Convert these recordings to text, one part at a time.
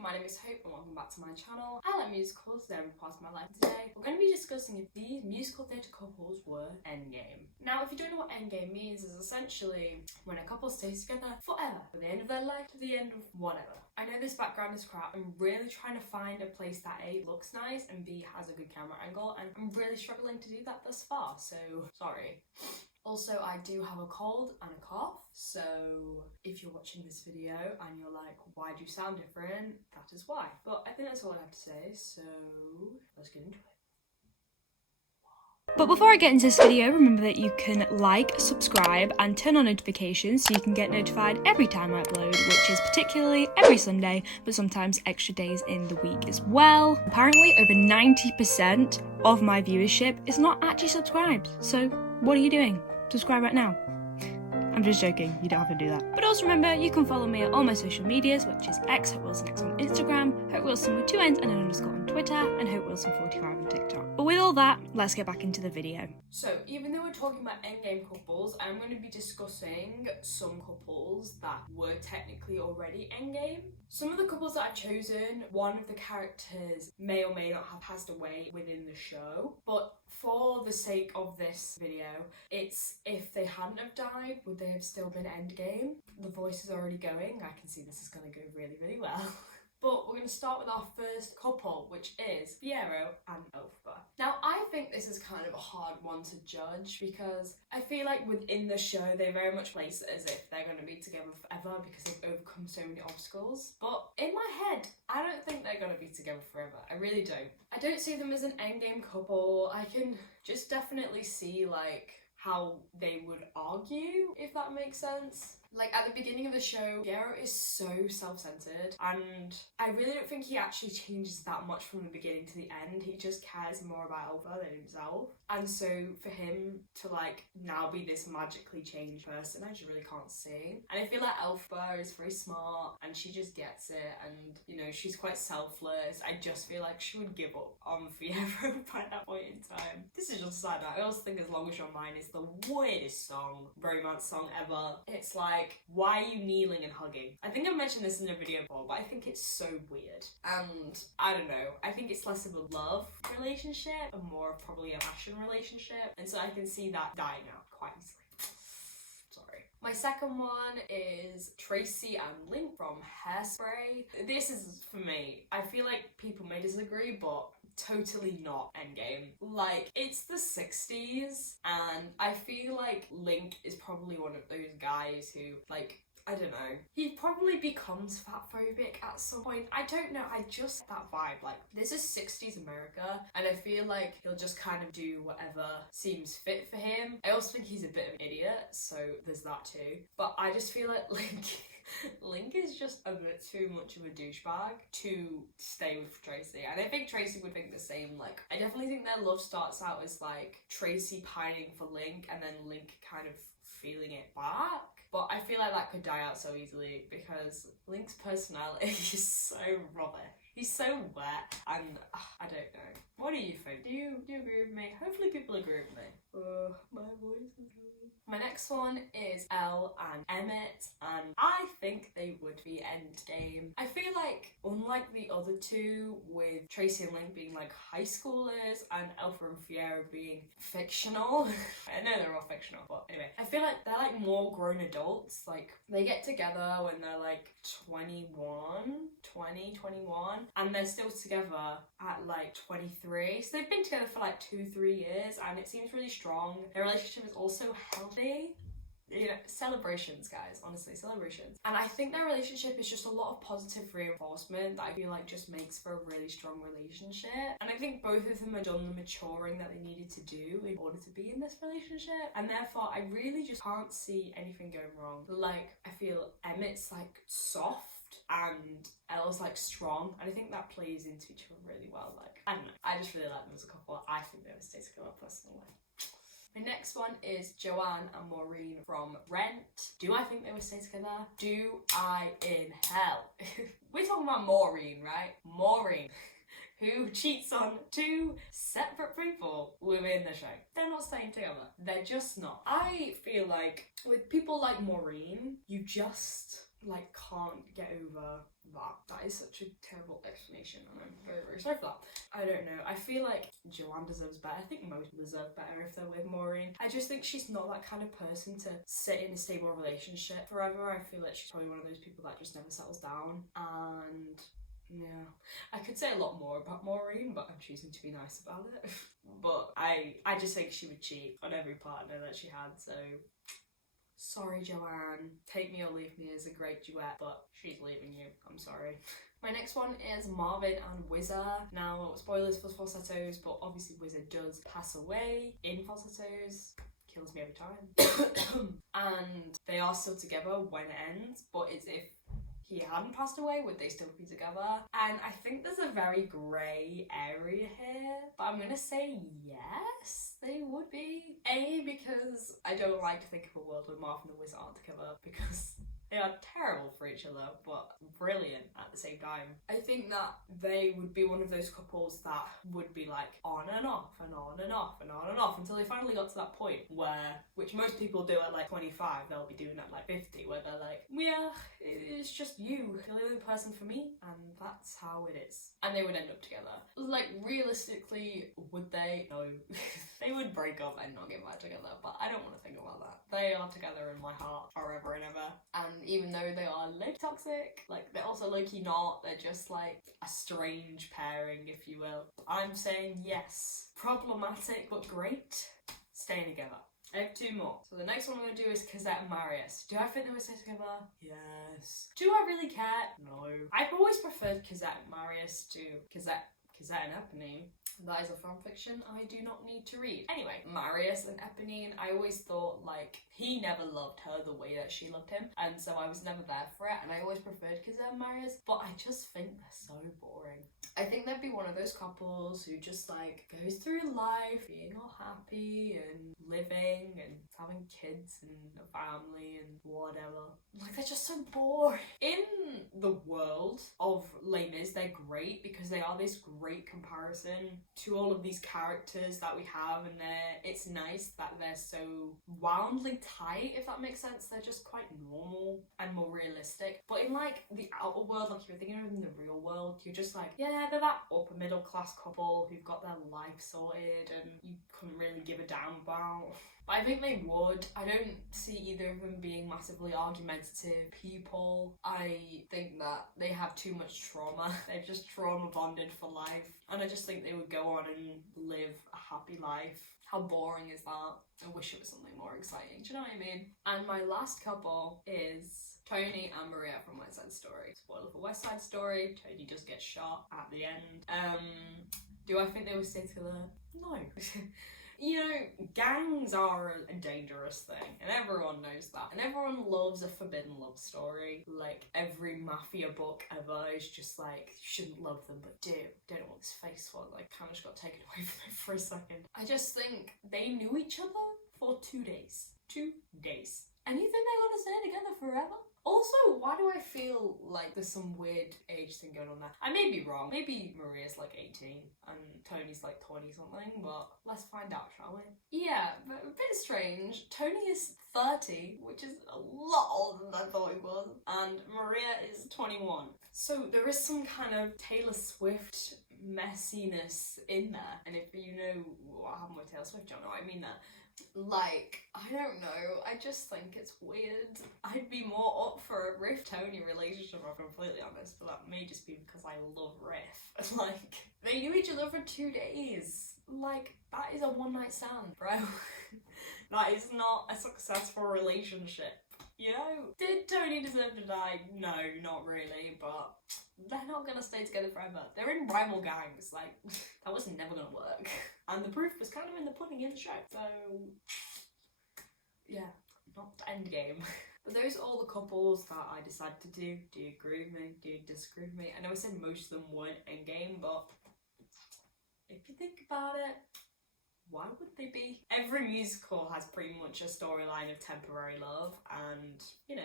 my name is Hope and welcome back to my channel. I like musicals, they're a part of my life. Today we're going to be discussing if these musical theatre couples were Endgame. Now if you don't know what Endgame means, is essentially when a couple stays together forever, from the end of their life to the end of whatever. I know this background is crap. I'm really trying to find a place that A, looks nice and B, has a good camera angle, and I'm really struggling to do that thus far, so sorry. Also, I do have a cold and a cough, so if you're watching this video and you're like, why do you sound different? That is why. But I think that's all I have to say, so let's get into it. But before I get into this video, remember that you can like, subscribe and turn on notifications so you can get notified every time I upload, which is particularly every Sunday, but sometimes extra days in the week as well. Apparently over 90% of my viewership is not actually subscribed, so what are you doing? Subscribe right now. I'm just joking, you don't have to do that. But also remember, you can follow me at all my social medias, which is X, Hope Wilson X on Instagram, Hope Wilson with 2 N's and an underscore on Twitter, and Hope Wilson 45 on TikTok. But with all that, let's get back into the video. So even though we're talking about Endgame couples, I'm going to be discussing some couples that were technically already Endgame. Some of the couples that I've chosen, one of the characters may or may not have passed away within the show, but for the sake of this video, it's if they hadn't have died, would they have still been Endgame? The voice is already going. I can see this is going to go really, really well. But we're going to start with our first couple, which is Fiero and Elphaba. Now, I think this is kind of a hard one to judge because I feel like within the show, they very much place it as if they're going to be together forever because they've overcome so many obstacles. But in my head, I don't think they're going to be together forever. I really don't. I don't see them as an Endgame couple. I can just definitely see, like, how they would argue, if that makes sense. Like, at the beginning of the show, Fiero is so self-centered, and I really don't think he actually changes that much from the beginning to the end. He just cares more about Elphaba than himself. And so for him to, like, now be this magically changed person, I just really can't see. And I feel like Elphaba is very smart, and she just gets it, and, you know, she's quite selfless. I just feel like she would give up on Fiero by that point in time. This is just a side note. I also think As Long As You're Mine is the weirdest romance song ever. It's like, why are you kneeling and hugging? I think I've mentioned this in a video before, but I think it's so weird. And I don't know, I think it's less of a love relationship and more of probably a passion relationship. And so I can see that dying out quite easily. Sorry. My second one is Tracy and Link from Hairspray. This is, for me, I feel like people may disagree, but totally not Endgame. Like, it's the 60s and I feel like Link is probably one of those guys who, like, I don't know, he probably becomes fat phobic at some point. I don't know, I just that vibe. Like, this is 60s America and I feel like he'll just kind of do whatever seems fit for him. I also think he's a bit of an idiot, so there's that too. But I just feel like Link is just a bit too much of a douchebag to stay with Tracy. And I think Tracy would think the same. Like, I definitely think their love starts out as like Tracy pining for Link and then Link kind of feeling it back. But I feel like that could die out so easily because Link's personality is so rubbish. He's so wet and I don't know. What do you think? Do you agree with me? Hopefully people agree with me. My voice is going. My next one is Elle and Emmett, and I think they would be Endgame. I feel like, unlike the other two, with Tracy and Link being like high schoolers and Elphaba and Fiero being fictional, I know they're all fictional, but anyway, I feel like they're like more grown adults. Like, they get together when they're like 21, and they're still together at like 23. So they've been together for like 2-3 years and it seems really strong. Their relationship is also healthy. You know, celebrations, guys, honestly, celebrations. And I think their relationship is just a lot of positive reinforcement that I feel like just makes for a really strong relationship. And I think both of them have done the maturing that they needed to do in order to be in this relationship. And therefore, I really just can't see anything going wrong. Like, I feel Emmett's like soft and Elle's like strong, and I think that plays into each other really well. Like, I don't know, I just really like them as a couple. I think they would stay together personally. My next one is Joanne and Maureen from Rent. Do I think they would stay together? Do I in hell? We're talking about Maureen, right? Maureen, who cheats on 2 separate people within the show. They're not staying together. They're just not. I feel like with people like Maureen, you just like can't get over That is such a terrible explanation, and I'm very, very sorry for that. I don't know. I feel like Joanne deserves better. I think most deserve better if they're with Maureen. I just think she's not that kind of person to sit in a stable relationship forever. I feel like she's probably one of those people that just never settles down. And yeah, I could say a lot more about Maureen, but I'm choosing to be nice about it. But I just think she would cheat on every partner that she had, so sorry, Joanne. Take Me or Leave Me is a great duet, but she's leaving you. I'm sorry. My next one is Marvin and Wizza. Now, spoilers for Falsettos, but obviously Wizza does pass away in Falsettos. Kills me every time. And they are still together when it ends, but it's if he hadn't passed away, would they still be together? And I think there's a very grey area here, but I'm gonna say yes, they would be. A, because I don't like to think of a world where Marvin and Wizza aren't together, because they are terrible for each other, but brilliant at the same time. I think that they would be one of those couples that would be like on and off and on and off and on and off until they finally got to that point where, which most people do at like 25, they'll be doing at like 50, where they're like, yeah, it's just you, you're the only person for me, and that's how it is. And they would end up together. Like, realistically, would they? No. They would break up and not get back together, but I don't want to think about that. They are together in my heart forever and ever. And even though they are low toxic, like, they're also low-key not, they're just like a strange pairing, if you will. I'm saying yes. Problematic, but great. Staying together. I have two more. So the next one I'm going to do is Cosette and Marius. Do I think they would stay together? Yes. Do I really care? No. I've always preferred Cosette and Marius to Cosette and Eponine. That is a fanfiction I do not need to read. Anyway, Marius and Eponine, I always thought, like, he never loved her the way that she loved him, and so I was never there for it, and I always preferred Cosette and Marius, but I just think they're so boring. I think they'd be one of those couples who just, like, goes through life being all happy and living and having kids and a family and whatever. Like, they're just so boring. In the world of Les Mis, they're great because they are this great comparison to all of these characters that we have, and it's nice that they're so wildly tight, if that makes sense. They're just quite normal and more realistic. But in like the outer world, like if you're thinking of in the real world, you're just like, yeah, they're that upper middle class couple who've got their life sorted and you couldn't really give a damn about. But I think they would. I don't see either of them being massively argumentative people. I think that they have too much trauma. They've just trauma bonded for life. And I just think they would go on and live a happy life. How boring is that? I wish it was something more exciting. Do you know what I mean? And my last couple is Tony and Maria from West Side Story. Spoiler for West Side Story, Tony just gets shot at the end. Do I think they would stay together? No. You know, gangs are a dangerous thing, and everyone knows that. And everyone loves a forbidden love story. Like, every mafia book ever is just like, you shouldn't love them, but do. Don't know what this face was. Like, kind of just got taken away from it for a second. I just think they knew each other for 2 days. 2 days. And you think they're gonna stay together forever? Also, why do I feel like there's some weird age thing going on there? I may be wrong. Maybe Maria's like 18 and Tony's like 20 something, but let's find out, shall we? Yeah, but a bit strange. Tony is 30, which is a lot older than I thought he was, and Maria is 21. So there is some kind of Taylor Swift messiness in there, and if you know what happened with Taylor Swift, you don't know what I mean there. Like, I don't know, I just think it's weird. I'd be more up for a Riff-Tony relationship, if I'm completely honest, but that may just be because I love Riff. Like, they knew each other for 2 days. Like, that is a one-night stand, bro. That is not a successful relationship. You know, did Tony deserve to die? No, not really, but they're not gonna stay together forever. They're in rival gangs, like, that was never gonna work. And the proof was kind of in the pudding in the show, so yeah, not Endgame. But those are all the couples that I decided to do. Do you agree with me? Do you disagree with me? I know I said most of them weren't Endgame, but if you think about it, why would they be? Every musical has pretty much a storyline of temporary love, and, you know,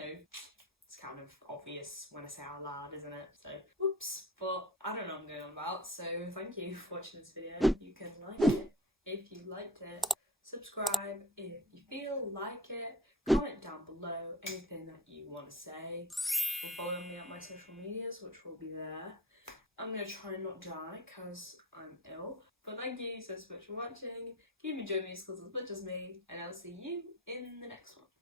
it's kind of obvious when I say it out loud, isn't it? So, whoops. But I don't know what I'm going on about, so thank you for watching this video. You can like it if you liked it, subscribe if you feel like it, comment down below anything that you want to say, for following me at my social medias, which will be there. I'm going to try and not die because I'm ill. But thank you so much for watching. Keep enjoying musicals as much as me, and I'll see you in the next one.